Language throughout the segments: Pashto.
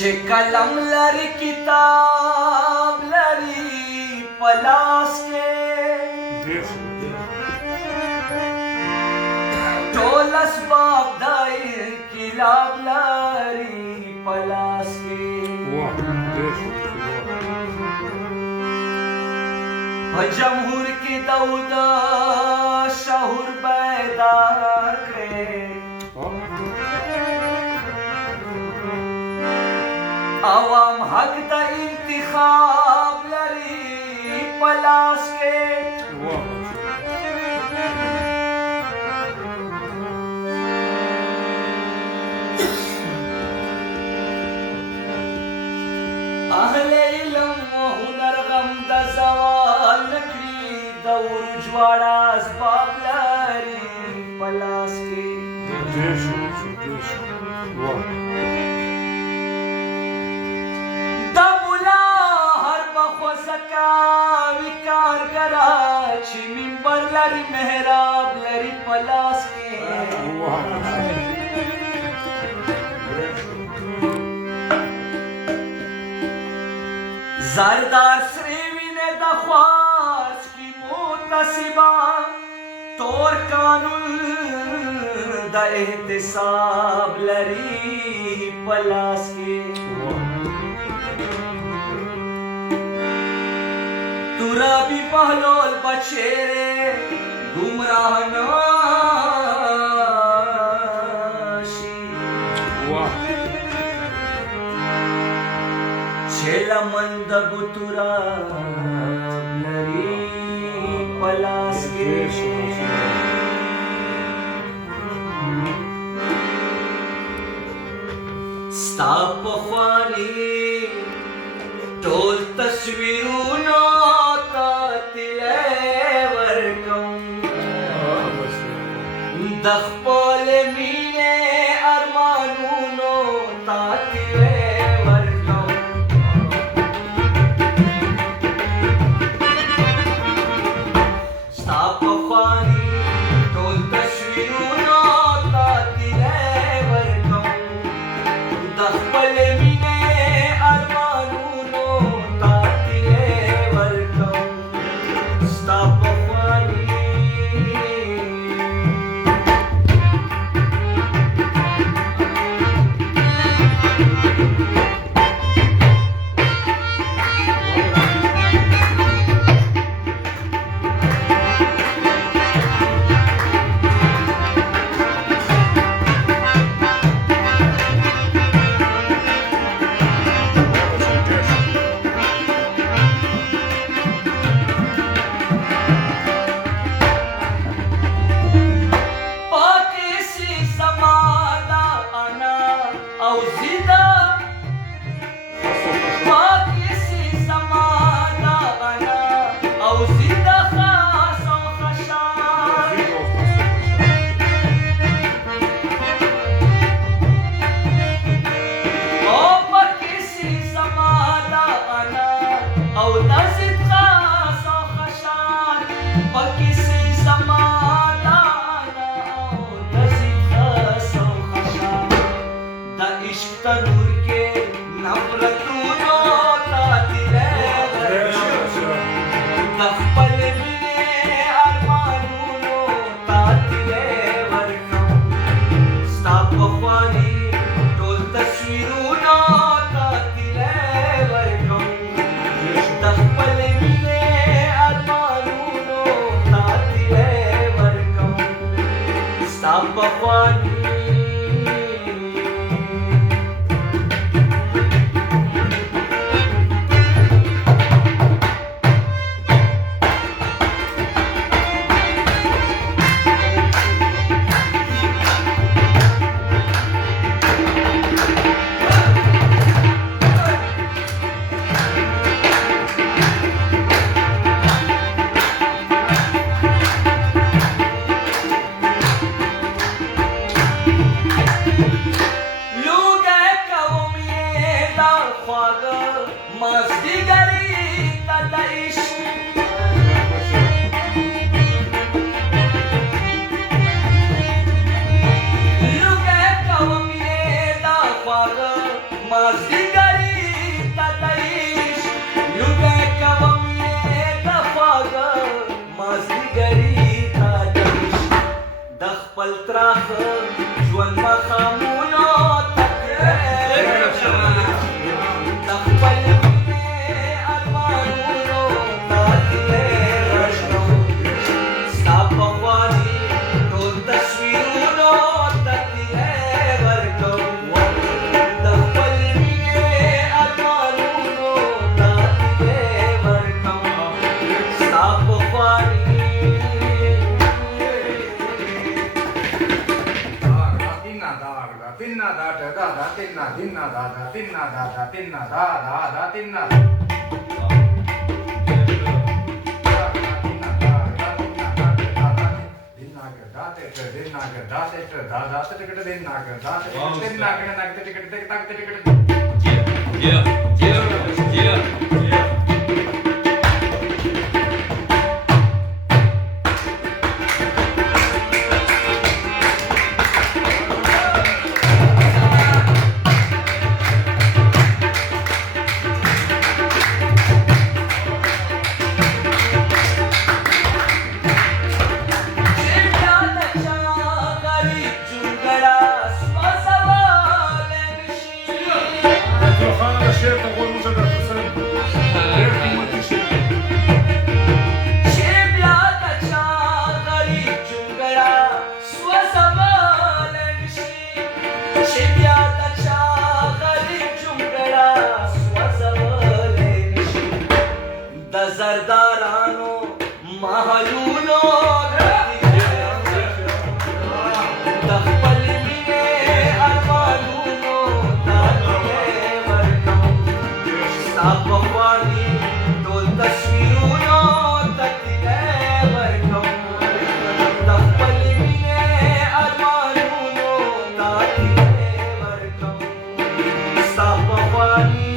چې قلم لري کتاب لري پلاس کې ټول اسباب د انقلاب لري پلاس کې په جمهور کې داود شهور بیدار کړي عوام حق د انتخاب لري پلاس کې اهل علم و هنر غم د زوال نکړي د عروج واړه اسباب لري پلاس کې د ملا هر بخوزکا وکارګرا چې منبر لري محراب لري پلاس کې زردار سری وینه د خواست کی متصبا تور قانون د احتساب لري پلاس کې ترابی پهلول بچیرے گمراہ ناشی چھلا مند بطراب لری پلاس کے ستا پخوانی ټول تصویرونو د خپل مینې ارمانونو ته تلې ورکوم ستا پخواني ټول تصویرونو ته تلې ورکوم د خپل مینې ارمانونو ته تلې ورکوم ستا پخواني تنور کے نفرتونو تا تلے ورکوم د خپل مینې ارمانونو تا تلے ورکوم ستا پخواني ټول تصویرونو تا تلے ورکوم د خپل مینې ارمانونو تا تلے ورکوم ستا پخواني Mas diga da tinna dinna da tinna da tinna da tinna. Zardarano Mahaluno Dahpaline Armaluno Dahpaline Varkam Sapapani Dol Tasviruno Tatile Varkam Dahpaline Armaluno Tatile Varkam Sapapani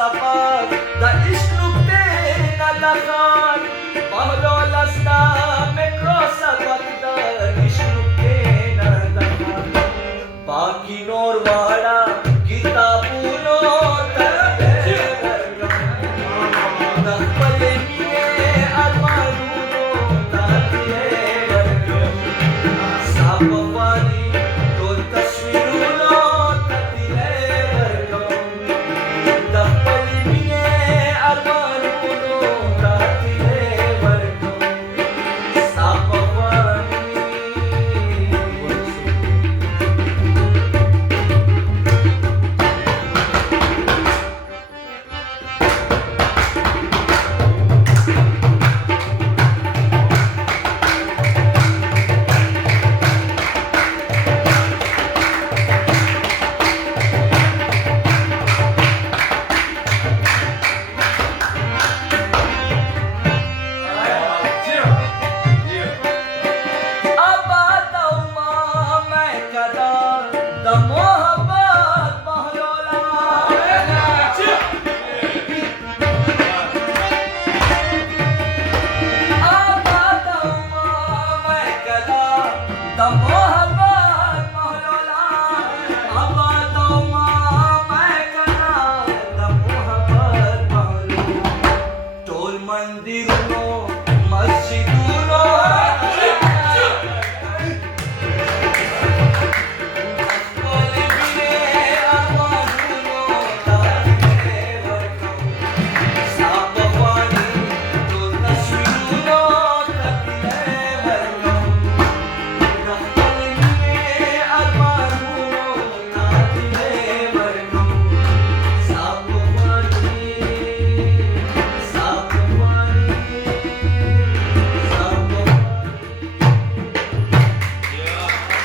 Sapa